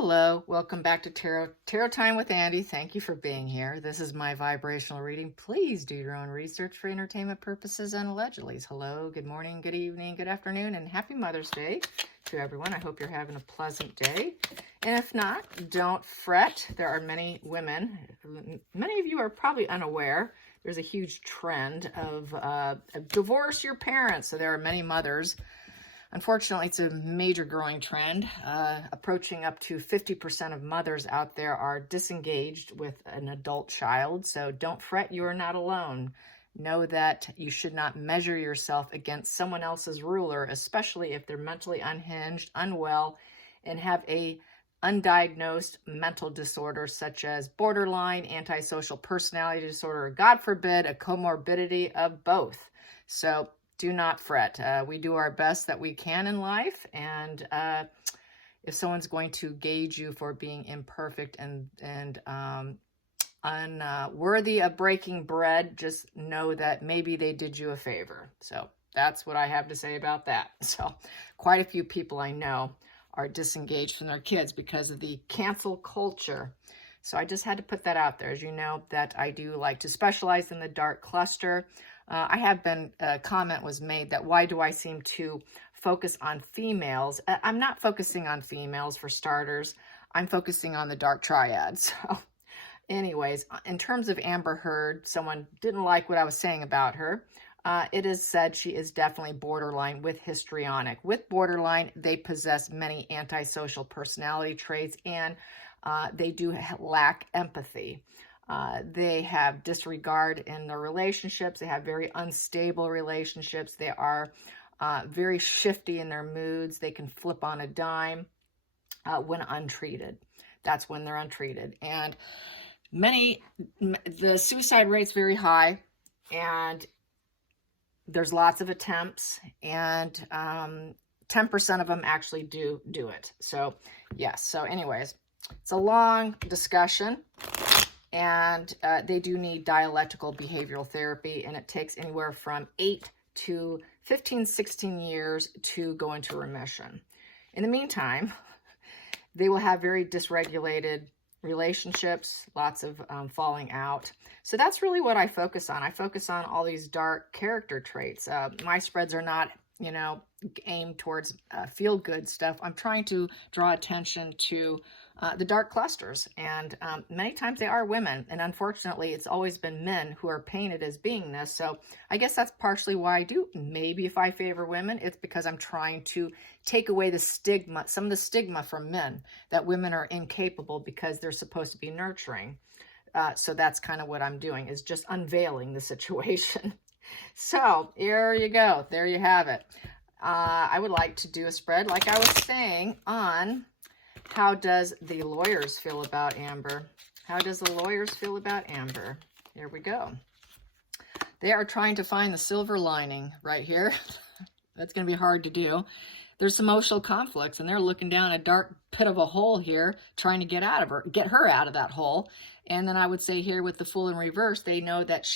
Hello, welcome back to Tarot Time with Andy. Thank you for being here. This is my vibrational reading. Please do your own research for entertainment purposes and allegedly. Hello, good morning, good evening, good afternoon, and happy Mother's Day to everyone. I hope you're having a pleasant day. And if not, don't fret. There are many women, many of you are probably unaware, there's a huge trend of divorce your parents. So there are many mothers. Unfortunately, it's a major growing trend. Approaching up to 50% of mothers out there are disengaged with an adult child. So don't fret, you are not alone. Know that you should not measure yourself against someone else's ruler, especially if they're mentally unhinged, unwell, and have a undiagnosed mental disorder such as borderline, antisocial personality disorder, or God forbid, a comorbidity of both. So do not fret. We do our best that we can in life, and if someone's going to gauge you for being imperfect and unworthy of breaking bread, just know that maybe they did you a favor. So that's what I have to say about that. So quite a few people I know are disengaged from their kids because of the cancel culture. So I just had to put that out there. As you know, that I do like to specialize in the dark cluster. I have been, a comment was made that why do I seem to focus on females? I'm not focusing on females for starters. I'm focusing on the dark triad. So anyways, in terms of Amber Heard, someone didn't like what I was saying about her. It is said she is definitely borderline with histrionic. With borderline, they possess many antisocial personality traits, and they do lack empathy. They have disregard in their relationships. They have very unstable relationships. They are very shifty in their moods. They can flip on a dime when untreated. That's when they're untreated. And the suicide rate's very high, and there's lots of attempts, and 10% of them actually do it. So yes, so anyways, it's a long discussion. And they do need dialectical behavioral therapy, and it takes anywhere from 8 to 15, 16 years to go into remission. In the meantime, they will have very dysregulated relationships, lots of falling out. So that's really what I focus on. I focus on all these dark character traits. My spreads are not, aimed towards feel-good stuff. I'm trying to draw attention to the dark clusters, and many times they are women, and unfortunately it's always been men who are painted as being this. So I guess that's partially why I do. Maybe if I favor women, it's because I'm trying to take away the stigma, some of the stigma from men, that women are incapable because they're supposed to be nurturing. So that's kind of what I'm doing, is just unveiling the situation. So here you go, there you have it. I would like to do a spread, like I was saying, on how does the lawyers feel about Amber? How does the lawyers feel about Amber? Here we go. They are trying to find the silver lining right here. That's going to be hard to do. There's some emotional conflicts, and they're looking down a dark pit of a hole here, trying to get her out of that hole. And then I would say here with the Fool in reverse, they know that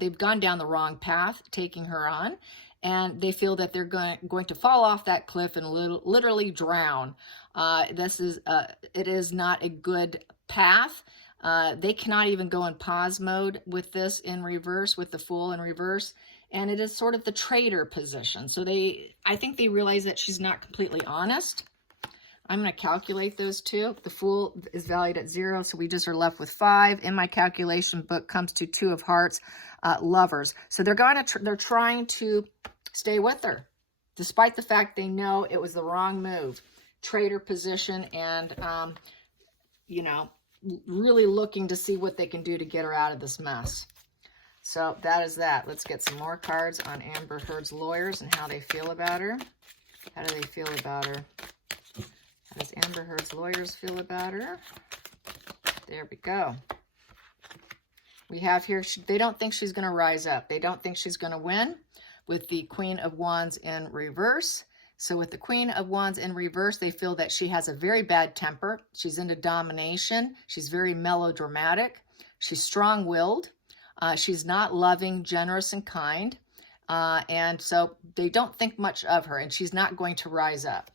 they've gone down the wrong path, taking her on. And they feel that they're going to fall off that cliff and literally drown. It is not a good path. They cannot even go in pause mode with this in reverse, with the Fool in reverse. And it is sort of the traitor position. So I think they realize that she's not completely honest. I'm going to calculate those two. The Fool is valued at 0, so we just are left with 5. In my calculation book comes to 2 of hearts, lovers. So they're trying to stay with her, despite the fact they know it was the wrong move. Traitor position, and really looking to see what they can do to get her out of this mess. So that is that. Let's get some more cards on Amber Heard's lawyers and how they feel about her. How do they feel about her? How does Amber Heard's lawyers feel about her? There we go. We have here, they don't think she's going to rise up. They don't think she's going to win, with the Queen of Wands in reverse. So with the Queen of Wands in reverse, they feel that she has a very bad temper. She's into domination. She's very melodramatic. She's strong-willed. She's not loving, generous, and kind. And so they don't think much of her, and she's not going to rise up.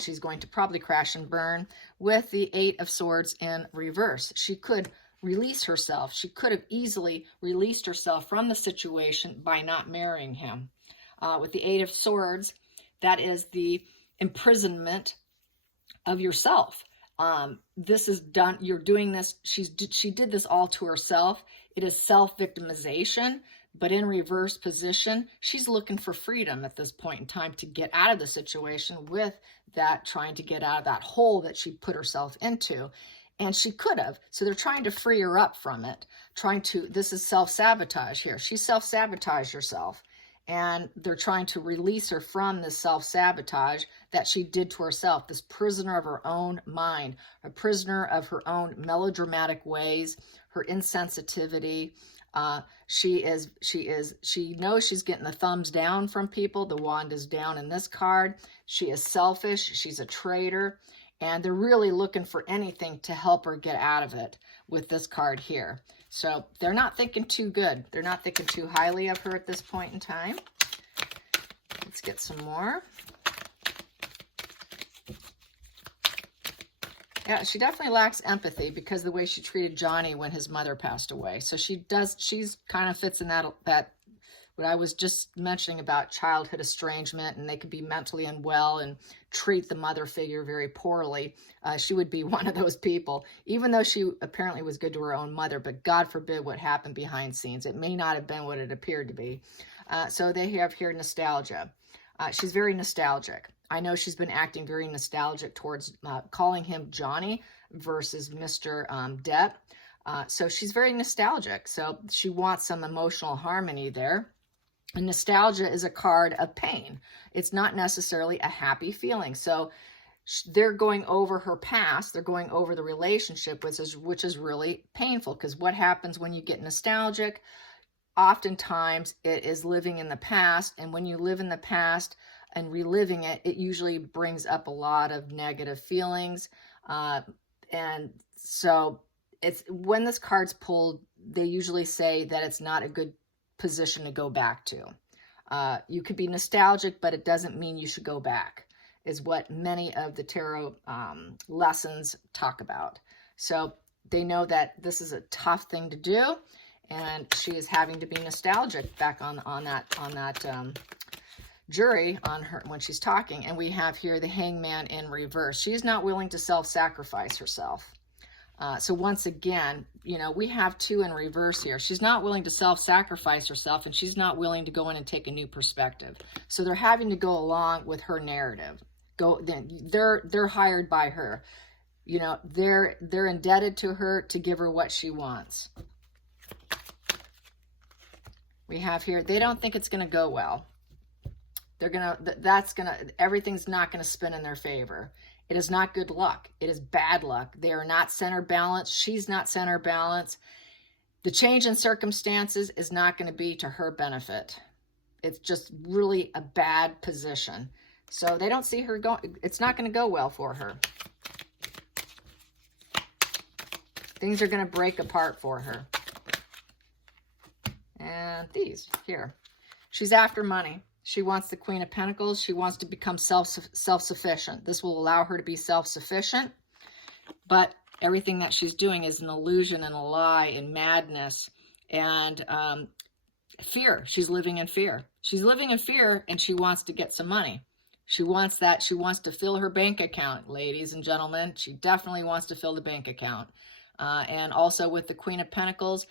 she's going to probably crash and burn with the 8 of Swords in reverse. She could release herself. She could have easily released herself from the situation by not marrying him. With the 8 of Swords, that is the imprisonment of yourself. This is done. You're doing this. She did this all to herself. It is self-victimization, but in reverse position, she's looking for freedom at this point in time to get out of the situation with that, trying to get out of that hole that she put herself into. And she could have. So they're trying to free her up from it. This is self-sabotage here. She self-sabotaged herself. And they're trying to release her from this self-sabotage that she did to herself, this prisoner of her own mind, a prisoner of her own melodramatic ways, her insensitivity. She knows she's getting the thumbs down from people. The wand is down in this card. She is selfish. She's a traitor. And they're really looking for anything to help her get out of it with this card here. So they're not thinking too good. They're not thinking too highly of her at this point in time. Let's get some more. Yeah, she definitely lacks empathy because of the way she treated Johnny when his mother passed away. So she's kind of fits in that what I was just mentioning about childhood estrangement, and they could be mentally unwell and treat the mother figure very poorly. She would be one of those people, even though she apparently was good to her own mother, but God forbid what happened behind scenes. It may not have been what it appeared to be. So they have here nostalgia. She's very nostalgic. I know she's been acting very nostalgic towards calling him Johnny versus Mr. Depp. So she's very nostalgic. So she wants some emotional harmony there. And nostalgia is a card of pain. It's not necessarily a happy feeling. So they're going over her past. They're going over the relationship, which is really painful, because what happens when you get nostalgic? Oftentimes it is living in the past. And when you live in the past and reliving it, it usually brings up a lot of negative feelings. And so it's when this card's pulled, they usually say that it's not a good position to go back to. You could be nostalgic, but it doesn't mean you should go back, is what many of the tarot lessons talk about. So they know that this is a tough thing to do, and she is having to be nostalgic back on that jury on her when she's talking. And we have here the Hangman in reverse. She's not willing to self-sacrifice herself. So once again, we have 2 in reverse here. She's not willing to self-sacrifice herself, and she's not willing to go in and take a new perspective. So they're having to go along with her narrative. They're hired by her. They're indebted to her to give her what she wants. We have here, they don't think it's going to go well. Everything's not going to spin in their favor. It is not good luck. It is bad luck. They are not center balanced. She's not center balanced. The change in circumstances is not going to be to her benefit. It's just really a bad position. So they don't see her going. It's not going to go well for her. Things are going to break apart for her. And these here. She's after money. She wants the Queen of Pentacles. She wants to become self-sufficient. This will allow her to be self-sufficient. But everything that she's doing is an illusion and a lie and madness and fear. She's living in fear. She's living in fear, and she wants to get some money. She wants that. She wants to fill her bank account, ladies and gentlemen. She definitely wants to fill the bank account. And also with the Queen of Pentacles,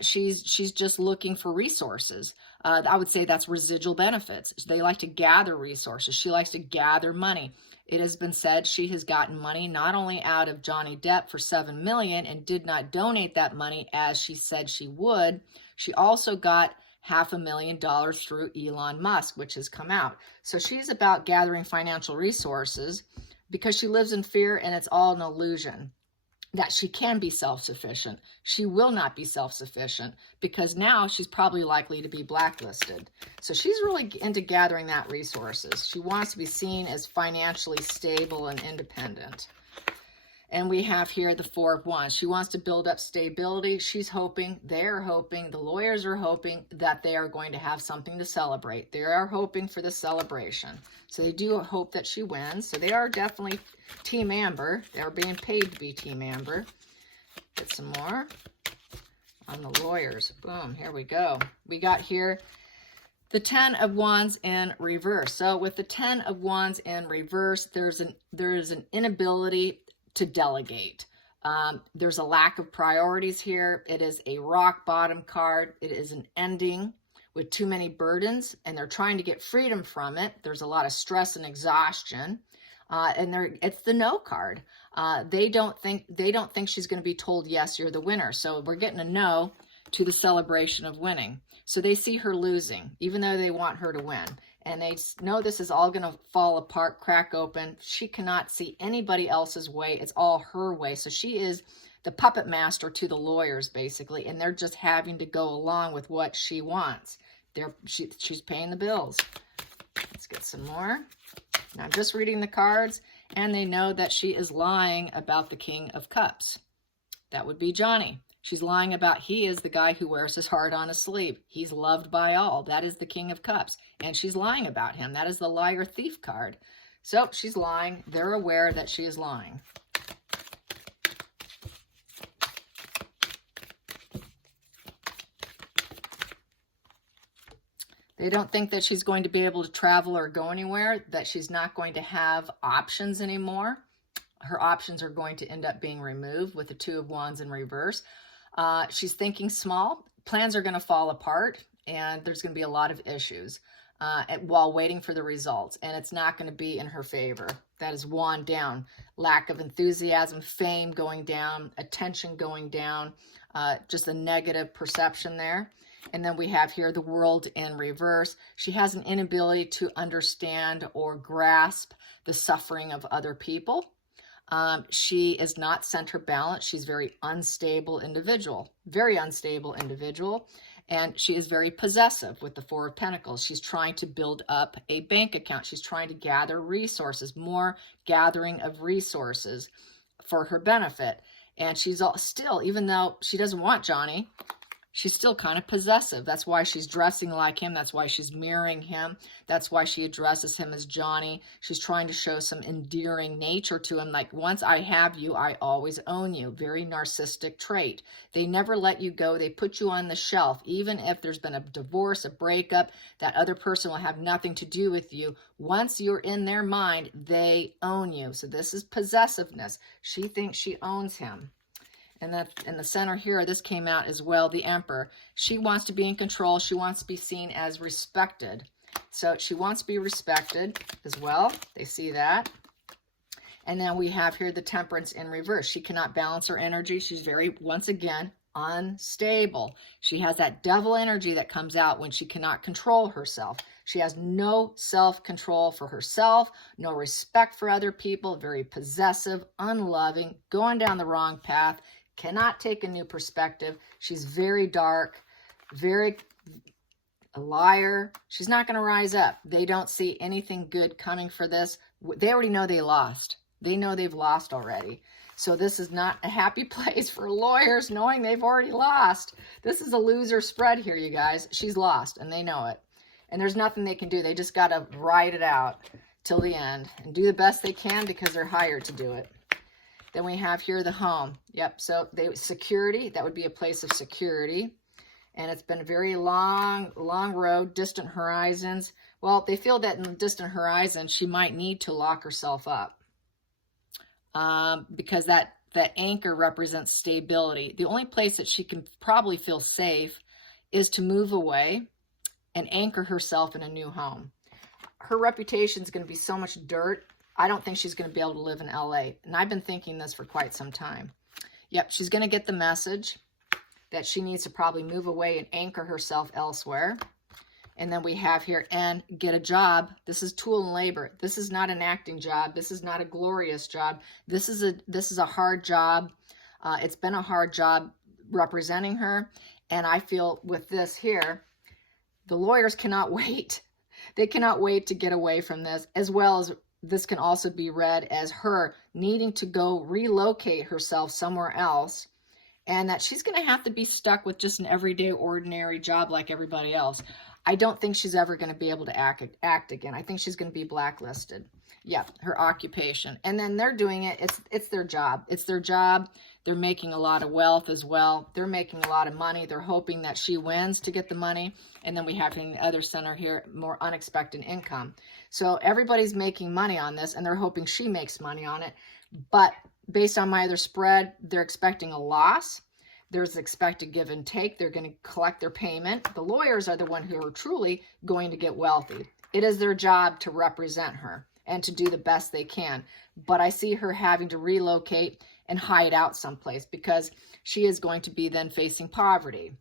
she's just looking for resources. I would say that's residual benefits. They like to gather resources. She likes to gather money. It has been said she has gotten money not only out of Johnny Depp for $7 million and did not donate that money as she said she would. She also got $500,000 through Elon Musk, which has come out. So she's about gathering financial resources because she lives in fear, and it's all an illusion that she can be self-sufficient. She will not be self-sufficient because now she's probably likely to be blacklisted. So she's really into gathering that resources. She wants to be seen as financially stable and independent. And we have here the Four of Wands. She wants to build up stability. She's hoping, they're hoping, the lawyers are hoping that they are going to have something to celebrate. They are hoping for the celebration. So they do hope that she wins. So they are definitely Team Amber. They're being paid to be Team Amber. Get some more on the lawyers. Boom, here we go. We got here the 10 of Wands in reverse. So with the 10 of Wands in reverse, there is an inability to delegate. There's a lack of priorities here. It is a rock bottom card. It is an ending with too many burdens, and they're trying to get freedom from it. There's a lot of stress and exhaustion, and it's the no card. They don't think she's going to be told, yes, you're the winner. So we're getting a no to the celebration of winning. So they see her losing, even though they want her to win. And they know this is all going to fall apart, crack open. She cannot see anybody else's way. It's all her way. So she is the puppet master to the lawyers, basically. And they're just having to go along with what she wants. She's paying the bills. Let's get some more. Now, I'm just reading the cards. And they know that she is lying about the King of Cups. That would be Johnny. She's lying about he is the guy who wears his heart on his sleeve. He's loved by all. That is the King of Cups. And she's lying about him. That is the liar thief card. So she's lying. They're aware that she is lying. They don't think that she's going to be able to travel or go anywhere, that she's not going to have options anymore. Her options are going to end up being removed with the Two of Wands in reverse. She's thinking small. Plans are going to fall apart, and there's going to be a lot of issues while waiting for the results, and it's not going to be in her favor. That is wand down. Lack of enthusiasm, fame going down, attention going down, just a negative perception there. And then we have here the World in reverse. She has an inability to understand or grasp the suffering of other people. She is not center balanced. She's very unstable individual, and she is very possessive with the Four of Pentacles. She's trying to build up a bank account. She's trying to gather resources, more gathering of resources for her benefit. And she's still, even though she doesn't want Johnny, she's still kind of possessive. That's why she's dressing like him. That's why she's mirroring him. That's why she addresses him as Johnny. She's trying to show some endearing nature to him. Like, once I have you, I always own you. Very narcissistic trait. They never let you go. They put you on the shelf. Even if there's been a divorce, a breakup, that other person will have nothing to do with you. Once you're in their mind, they own you. So this is possessiveness. She thinks she owns him. And that in the center here, this came out as well, the Emperor. She wants to be in control. She wants to be seen as respected. So she wants to be respected as well. They see that. And then we have here the Temperance in reverse. She cannot balance her energy. She's very, once again, unstable. She has that devil energy that comes out when she cannot control herself. She has no self-control for herself, no respect for other people, very possessive, unloving, going down the wrong path, cannot take a new perspective. She's very dark, very a liar. She's not going to rise up. They don't see anything good coming for this. They already know they lost. They know they've lost already. So this is not a happy place for lawyers, knowing they've already lost. This is a loser spread here, you guys. She's lost, and they know it. And there's nothing they can do. They just got to ride it out till the end and do the best they can because they're hired to do it. Then we have here the home. Yep, so security, that would be a place of security. And it's been a very long road, distant horizons. Well, they feel that in the distant horizon, she might need to lock herself up because that anchor represents stability. The only place that she can probably feel safe is to move away and anchor herself in a new home. Her reputation is going to be so much dirt. I don't think she's going to be able to live in LA. And I've been thinking this for quite some time. Yep, she's going to get the message that she needs to probably move away and anchor herself elsewhere. And then we have here, and get a job. This is tool and labor. This is not an acting job. This is not a glorious job. This is a hard job. It's been a hard job representing her. And I feel with this here, the lawyers cannot wait. They cannot wait to get away from this, as well as this can also be read as her needing to go relocate herself somewhere else, and that she's going to have to be stuck with just an everyday, ordinary job like everybody else. I don't think she's ever going to be able to act again. I think she's going to be blacklisted. Yeah, her occupation. And then they're doing it. It's their job. It's their job. They're making a lot of wealth as well. They're making a lot of money. They're hoping that she wins to get the money. And then we have in the other center here, more unexpected income. So everybody's making money on this, and they're hoping she makes money on it. But based on my other spread, they're expecting a loss. There's expected give and take. They're going to collect their payment. The lawyers are the one who are truly going to get wealthy. It is their job to represent her and to do the best they can. But I see her having to relocate and hide out someplace, because she is going to be then facing poverty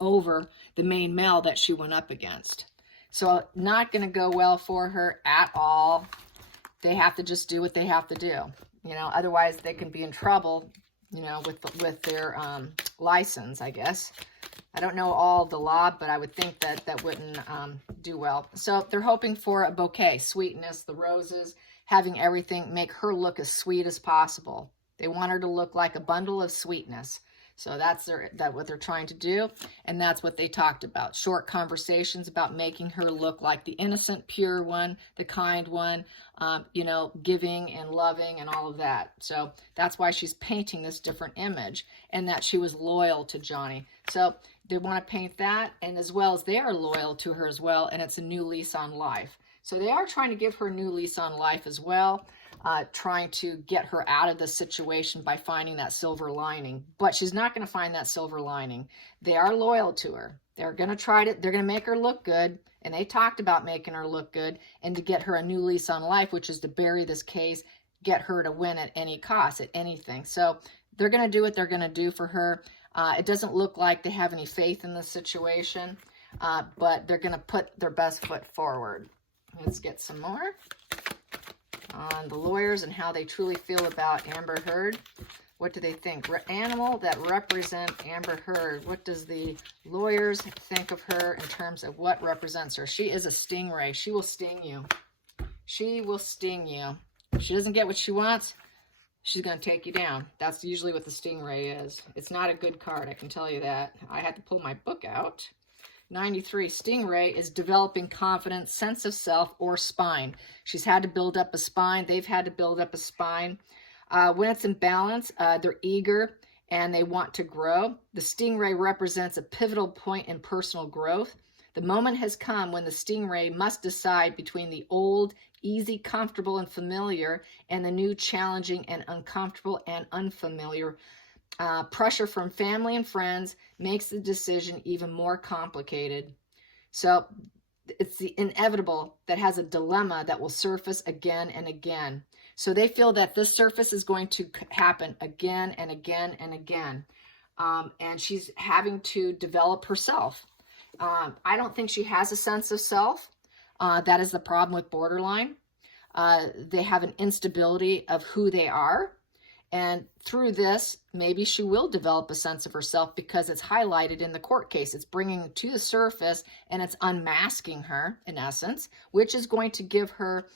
over the main male that she went up against. So not going to go well for her at all. They have to just do what they have to do. You know, otherwise they can be in trouble, you know, with their license, I guess. I don't know all the law, but I would think that that wouldn't do well. So they're hoping for a bouquet, sweetness, the roses, having everything make her look as sweet as possible. They want her to look like a bundle of sweetness. So that's what they're trying to do, and that's what they talked about. Short conversations about making her look like the innocent, pure one, the kind one, you know, giving and loving and all of that. So that's why she's painting this different image, and that she was loyal to Johnny. So they want to paint that, and as well as they are loyal to her as well, and it's a new lease on life. So they are trying to give her a new lease on life as well. Trying to get her out of the situation by finding that silver lining. But she's not going to find that silver lining. They are loyal to her. They're going to try to, they're going to make her look good. And they talked about making her look good and to get her a new lease on life, which is to bury this case, get her to win at any cost, at anything. So they're going to do what they're going to do for her. It doesn't look like they have any faith in the situation, but they're going to put their best foot forward. Let's get some more on the lawyers and how they truly feel about Amber Heard. What do they think? Animal that represent Amber Heard. What does the lawyers think of her in terms of what represents her? She is a stingray. She will sting you. She will sting you. If she doesn't get what she wants, she's going to take you down. That's usually what the stingray is. It's not a good card, I can tell you that. I had to pull my book out. 93, Stingray is developing confidence, sense of self, or spine. She's had to build up a spine. They've had to build up a spine. When it's in balance, they're eager and they want to grow. The Stingray represents a pivotal point in personal growth. The moment has come when the Stingray must decide between the old, easy, comfortable, and familiar, and the new, challenging, and uncomfortable and unfamiliar. Pressure from family and friends makes the decision even more complicated. So it's the inevitable that has a dilemma that will surface again and again. So they feel that this surface is going to happen again and again and again. And she's having to develop herself. I don't think she has a sense of self. That is the problem with borderline. They have an instability of who they are. And through this, maybe she will develop a sense of herself because it's highlighted in the court case. It's bringing it to the surface and it's unmasking her, in essence, which is going to give her,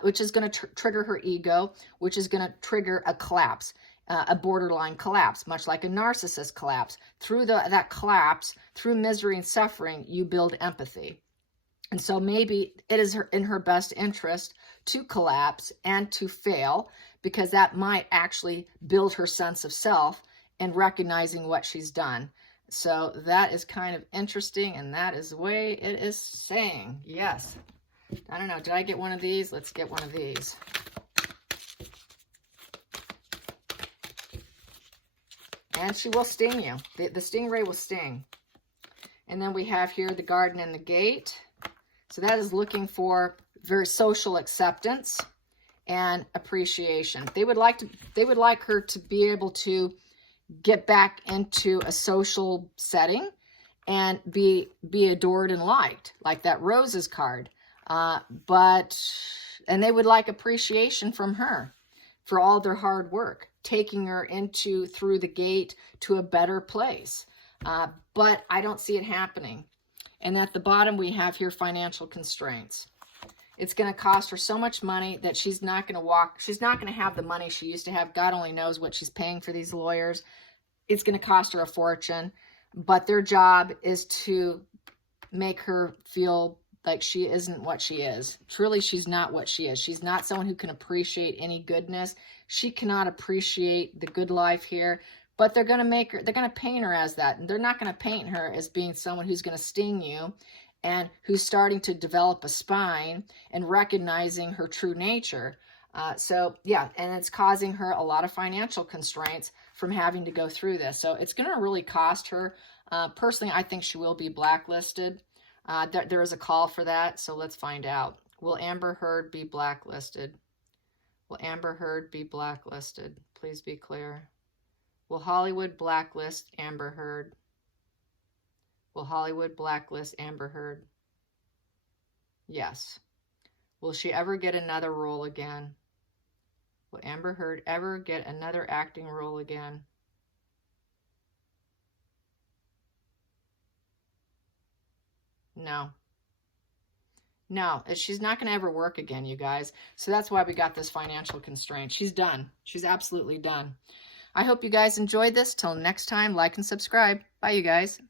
which is going to trigger her ego, which is going to trigger a collapse, a borderline collapse, much like a narcissist collapse. Through that collapse, through misery and suffering, you build empathy. And so maybe it is in her best interest to collapse and to fail, because that might actually build her sense of self and recognizing what she's done. So that is kind of interesting, and that is the way it is saying. Yes. I don't know. Did I get one of these? Let's get one of these. And she will sting you. The stingray will sting. And then we have here the garden and the gate. So that is looking for very social acceptance and appreciation. They would like her to be able to get back into a social setting and be adored and liked, like that roses card. And they would like appreciation from her for all their hard work, taking her through the gate to a better place. But I don't see it happening. And at the bottom, we have here financial constraints. It's going to cost her so much money that she's not going to have the money she used to have. God only knows what she's paying for these lawyers. It's going to cost her a fortune, but their job is to make her feel like she isn't what she is. Truly, she's not what she is. She's not someone who can appreciate any goodness. She cannot appreciate the good life here, but they're going to paint her as that. And they're not going to paint her as being someone who's going to sting you and who's starting to develop a spine and recognizing her true nature. So yeah, and it's causing her a lot of financial constraints from having to go through this. So it's going to really cost her. Personally, I think she will be blacklisted. There is a call for that, so let's find out. Will Amber Heard be blacklisted? Will Amber Heard be blacklisted? Please be clear. Will Hollywood blacklist Amber Heard? Will Hollywood blacklist Amber Heard? Yes. Will she ever get another role again? Will Amber Heard ever get another acting role again? No. No, she's not going to ever work again, you guys. So that's why we got this financial constraint. She's done. She's absolutely done. I hope you guys enjoyed this. Till next time, like and subscribe. Bye, you guys.